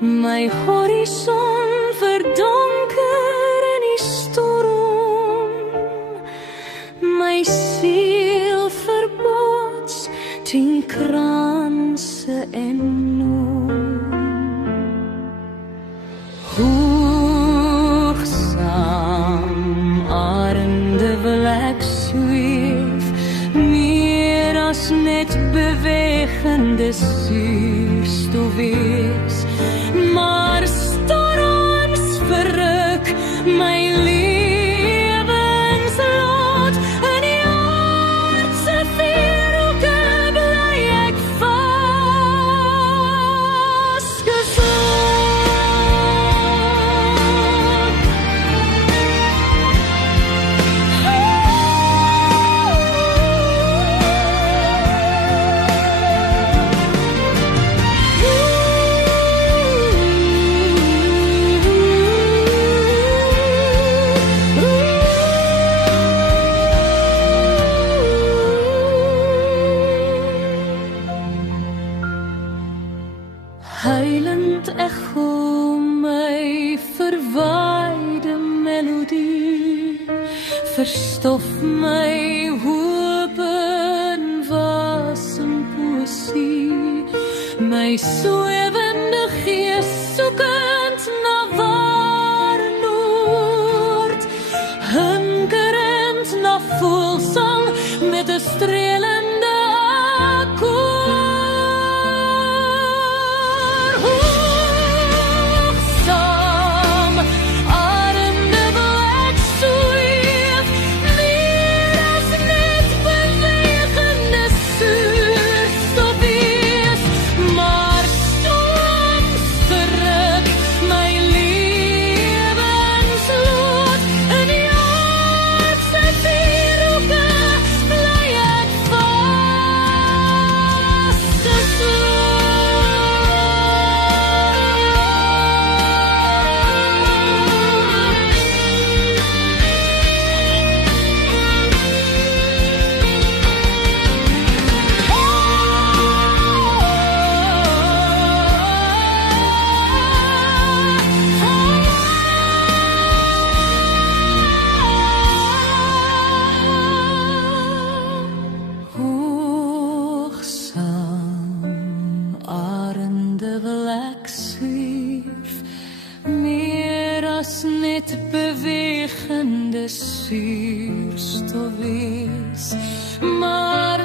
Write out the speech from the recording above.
My horison verdonker in die storm, my siel verbots teen kranse en noem. Hoogsaam arende wil ek sweef, meer as net bewegende suurstof wees, maar storms verruk my lewenslaat, in die aardse vierhoeke bly ek vasgeslaan. Huilend echo my verwaaide melodie, verstof my hoop in was en poesie, my swewende gees soekend na ware noord, hinkerend na voelsang met 'n strelende akkoord. Hoogsaam arende wil ek sweef, meer as net bewegende suurstof wees, maar storms verruk my lewenslood, in die aardse vierhoeke bly ek Hoogsaam arende wil ek sweef, meer as net bewegende suurstof wees, maar